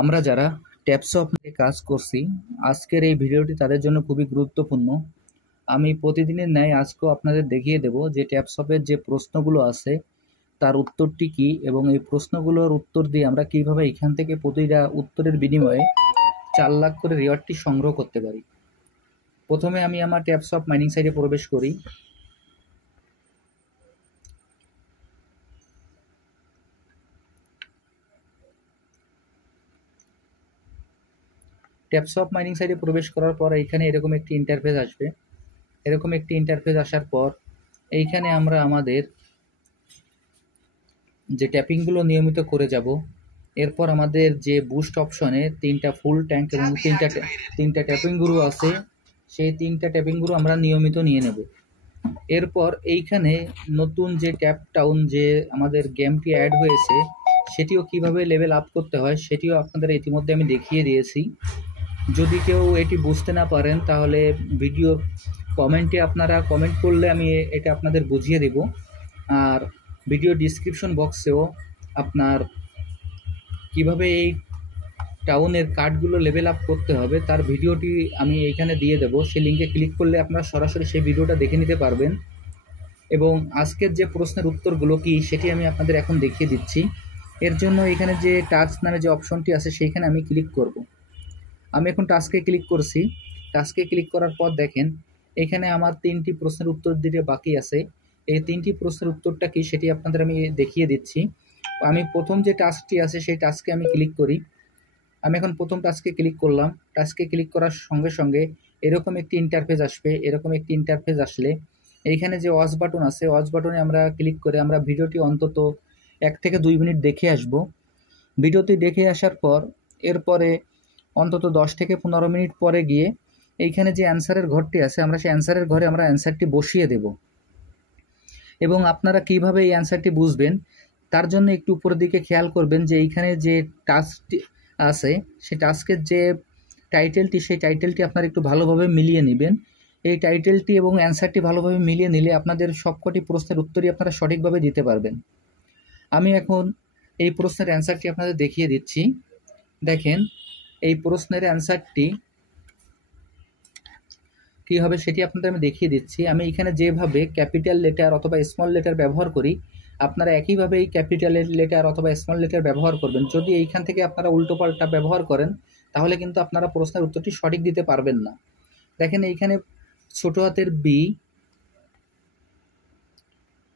আমরা যারা ট্যাপসপ নিয়ে কাজ করছি, আজকের এই ভিডিওটি তাদের জন্য খুবই গুরুত্বপূর্ণ। আমি প্রতিদিনের ন্যায় আজকেও আপনাদের দেখিয়ে দেব যে ট্যাপসপের যে প্রশ্নগুলো আছে তার উত্তরটি কী, এবং এই প্রশ্নগুলোর উত্তর দিয়ে আমরা কীভাবে এখান থেকে প্রতিটা উত্তরের বিনিময়ে 4 লাখ করে রিওয়ার্ডটি সংগ্রহ করতে পারি। প্রথমে আমি আমার ট্যাপসপ মাইনিং সাইটে প্রবেশ করি। ট্যাপসপ মাইনিং সাইটে প্রবেশ করার পর এইখানে এরকম একটি ইন্টারফেস আসবে। এরকম একটি ইন্টারফেস আসার পর এইখানে আমরা আমাদের যে ট্যাপিংগুলো নিয়মিত করে যাব। এরপর আমাদের যে বুস্ট অপশনে 3টা ফুল ট্যাঙ্ক এবং 3টা ট্যাপিংগুলো আছে, সেই 3টা ট্যাপিংগুলো আমরা নিয়মিত নিয়ে নেব। এরপর এইখানে নতুন যে ট্যাপ টাউন যে আমাদের গেমটি অ্যাড হয়েছে, সেটিও কিভাবে লেভেল আপ করতে হয় সেটিও আপনাদের ইতিমধ্যে আমি দেখিয়ে দিয়েছি। যদি কেউ এটি বুঝতে না পারেন তাহলে ভিডিওর কমেন্টে আপনারা কমেন্ট করলে আমি এটা আপনাদের বুঝিয়ে দেব। আর ভিডিও ডিসক্রিপশন বক্সেও আপনার কিভাবে এই টাউনের কার্ডগুলো লেভেল আপ করতে হবে তার ভিডিওটি আমি এইখানে দিয়ে দেব। সেই লিঙ্কে ক্লিক করলে আপনারা সরাসরি সেই ভিডিওটা দেখে নিতে পারবেন। এবং আজকের যে প্রশ্নের উত্তরগুলো কি সেটি আমি আপনাদের এখন দেখিয়ে দিচ্ছি। এর জন্য এখানে যে টাস্ক নামে যে অপশনটি আছে সেইখানে আমি ক্লিক করব। আমি এখন টাস্কে ক্লিক করছি। টাস্কে ক্লিক করার পর দেখেন এখানে আমার 3টি প্রশ্নের উত্তর দিতে বাকি আছে। এই 3টি প্রশ্নের উত্তরটা কি সেটি আপনাদের আমি দেখিয়ে দিচ্ছি। আমি প্রথম যে টাস্কটি আছে সেই টাস্কে আমি ক্লিক করি। আমি এখন প্রথম টাস্কে ক্লিক করলাম। টাস্কে ক্লিক করার সঙ্গে সঙ্গে এরকম একটি ইন্টারফেস আসবে। এরকম একটি ইন্টারফেস আসলে এইখানে যে ওয়াচ বাটন আছে, ওয়াচ বাটনে আমরা ক্লিক করে আমরা ভিডিওটি অন্তত 1 থেকে 2 মিনিট দেখে আসব। ভিডিওটি দেখে আসার পর এরপরে অন্তত 10 থেকে 15 মিনিট পরে গিয়ে এইখানে যে অ্যান্সারের ঘরটি আছে, আমরা সেই অ্যান্সারের ঘরে আমরা অ্যান্সারটি বসিয়ে দেব। এবং আপনারা কিভাবে এই অ্যান্সারটি বুঝবেন তার জন্য একটু উপরের দিকে খেয়াল করবেন যে এইখানে যে টাস্কটি আছে সেই টাস্কের যে টাইটেলটি, সেই টাইটেলটি আপনারা একটু ভালোভাবে মিলিয়ে নেবেন। এই টাইটেলটি এবং অ্যান্সারটি ভালোভাবে মিলিয়ে নিলে আপনাদের সবকটি প্রশ্নের উত্তরই আপনারা সঠিকভাবে দিতে পারবেন। আমি এখন এই প্রশ্নের অ্যান্সারটি আপনাদের দেখিয়ে দিচ্ছি। দেখেন এই প্রশ্নের অ্যান্সারটি কী হবে সেটি আপনাদের আমি দেখিয়ে দিচ্ছি। আমি এখানে যেভাবে ক্যাপিটাল লেটার অথবা স্মল লেটার ব্যবহার করি, আপনারা একইভাবে এই ক্যাপিটাল লেটার অথবা স্মল লেটার ব্যবহার করবেন। যদি এইখান থেকে আপনারা উল্টোপাল্টা ব্যবহার করেন তাহলে কিন্তু আপনারা প্রশ্নের উত্তরটি সঠিক দিতে পারবেন না। দেখেন এইখানে ছোট হাতের বি,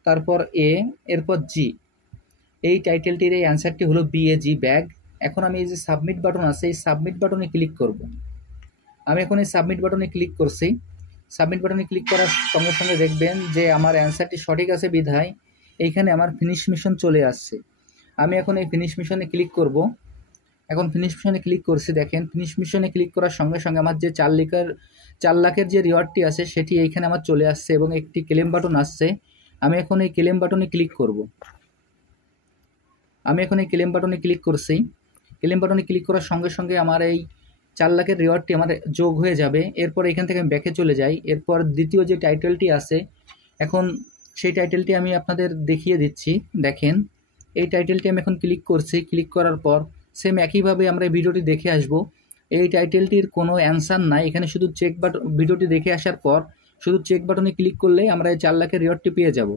তারপর এ, এরপর জি, এই টাইটেলটির এই অ্যান্সারটি হলো BAG ব্যাগ। এখন আমি এই যে সাবমিট বাটন আছে এই সাবমিট বাটনে ক্লিক করব। আমি এখন এই সাবমিট বাটনে ক্লিক করছি। সাবমিট বাটনে ক্লিক করার সঙ্গে সঙ্গে দেখবেন যে আমার অ্যান্সারটি সঠিক আছে বিধায় এইখানে আমার ফিনিশ মিশন চলে আসছে। আমি এখন এই ফিনিশ মিশনে ক্লিক করব। এখন ফিনিশ মিশনে ক্লিক করছি। দেখেন ফিনিশ মিশনে ক্লিক করার সঙ্গে সঙ্গে আমার যে 4 লাখের যে রিওয়ার্ডটি আছে সেটি এইখানে আমার চলে আসছে এবং একটি ক্লেম বাটন আসছে। আমি এখন এই ক্লেম বাটনে ক্লিক করব। আমি এখন এই ক্লেম বাটনে ক্লিক করছি। ক্লেম বাটনে ক্লিক করার সঙ্গে সঙ্গে আমার এই 4 লাখের রিওয়ার্ডটি আমার যোগ হয়ে যাবে। এরপর এখান থেকে আমি ব্যাকে চলে যাই। এরপর দ্বিতীয় যে টাইটেলটি আছে, এখন সেই টাইটেলটি আমি আপনাদের দেখিয়ে দিচ্ছি। দেখেন এই টাইটেলটি আমি এখন ক্লিক করছি। ক্লিক করার পর সেম একইভাবে আমরা এই ভিডিওটি দেখে আসব। এই টাইটেলটির কোনো অ্যান্সার নাই, এখানে শুধু চেক বাটন। ভিডিওটি দেখে আসার পর শুধু চেক বাটনে ক্লিক করলেই আমরা এই 4 লাখের রিওয়ার্ডটি পেয়ে যাব।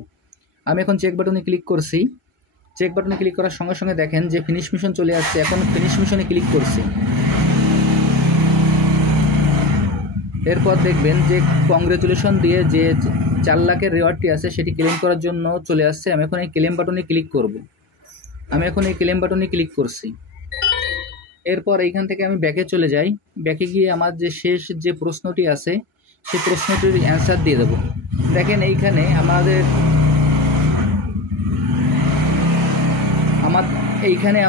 আমি এখন চেক বাটনে ক্লিক করছি। চেক বাটনে ক্লিক করার সঙ্গে সঙ্গে দেখেন যে ফিনিশ মিশন চলে আসছে। এখন ফিনিশ মিশনে ক্লিক করছি। এরপর দেখবেন যে কংগ্রেচুলেশন দিয়ে যে 4 লাখের রিওয়ার্ডটি আছে সেটি ক্লেম করার জন্য চলে আসছে। আমি এখন এই ক্লেম বাটনে ক্লিক করব। আমি এখন এই ক্লেম বাটনে ক্লিক করছি। এরপর এইখান থেকে আমি ব্যাকে চলে যাই। ব্যাকে গিয়ে আমার যে শেষ যে প্রশ্নটি আছে সেই প্রশ্নটির অ্যান্সার দিয়ে দেব। দেখেন এইখানে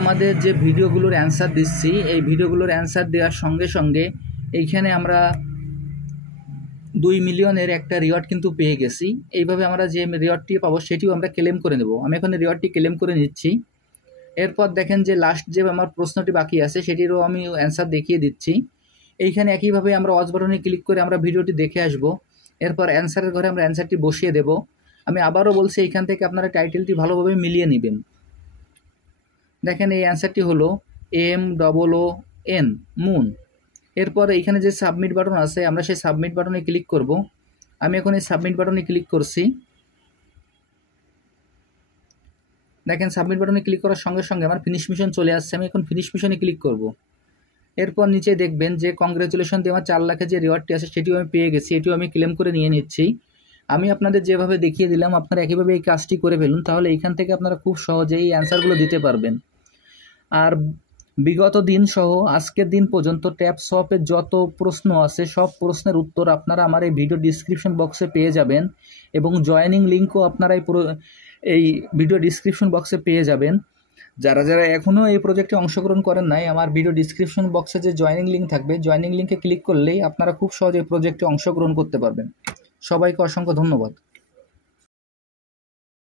আমাদের যে ভিডিওগুলোর অ্যান্সার দিচ্ছি, এই ভিডিওগুলোর অ্যান্সার দেওয়ার সঙ্গে সঙ্গে এইখানে আমরা 2 মিলিয়নের একটা রিওয়ার্ড কিন্তু পেয়ে গেছি। এইভাবে আমরা যে রিওয়ার্ডটি পাবো সেটিও আমরা ক্লেম করে নেব। আমি এখন রিওয়ার্ডটি ক্লেম করে নিচ্ছি। এরপর দেখেন যে লাস্ট যে আমার প্রশ্নটি বাকি আছে সেটিরও আমি অ্যান্সার দেখিয়ে দিচ্ছি। এইখানে একইভাবে আমরা ওয়াচ বাটনে ক্লিক করে আমরা ভিডিওটি দেখে আসব। এরপর অ্যান্সারের ঘরে আমরা অ্যান্সারটি বসিয়ে দেব। আমি আবারও বলছি এইখান থেকে আপনারা টাইটেলটি ভালোভাবে মিলিয়ে নেবেন। দেখেন এই অ্যান্সারটি হলো MOON মুন। এরপর এখানে যে সাবমিট বাটন আছে আমরা সেই সাবমিট বাটনে ক্লিক করব। আমি এখন এই সাবমিট বাটনে ক্লিক করছি। দেখেন সাবমিট বাটনে ক্লিক করার সঙ্গে সঙ্গে আমার ফিনিশ মিশন চলে আসছে। আমি এখন ফিনিশ মিশনে ক্লিক করব। এরপর নিচে দেখবেন যে কংগ্রেচুলেশন দিয়ে আমার 4 লাখের যে রিওয়ার্ডটি আছে সেটিও আমি পেয়ে গেছি, এটিও আমি ক্লেম করে নিয়ে নিচ্ছি। আমি আপনাদের যেভাবে দেখিয়ে দিলাম আপনারা একইভাবে এই কাজটি করে ফেলুন, তাহলে এইখান থেকে আপনারা খুব সহজেই এই অ্যান্সারগুলো দিতে পারবেন। আর বিগত দিন সহ আজকের দিন পর্যন্ত ট্যাপ সোয়াপের যত প্রশ্ন আছে সব প্রশ্নের উত্তর আপনারা আমার এই ভিডিও ডিসক্রিপশন বক্সে পেয়ে যাবেন, এবং জয়েনিং লিঙ্কও আপনারা এই ভিডিও ডিসক্রিপশন বক্সে পেয়ে যাবেন। যারা যারা এখনও এই প্রজেক্টে অংশগ্রহণ করেন নাই, আমার ভিডিও ডিসক্রিপশন বক্সে যে জয়েনিং লিঙ্ক থাকবে, জয়েনিং লিঙ্কে ক্লিক করলেই আপনারা খুব সহজে এই প্রজেক্টে অংশগ্রহণ করতে পারবেন। সবাইকে অসংখ্য ধন্যবাদ।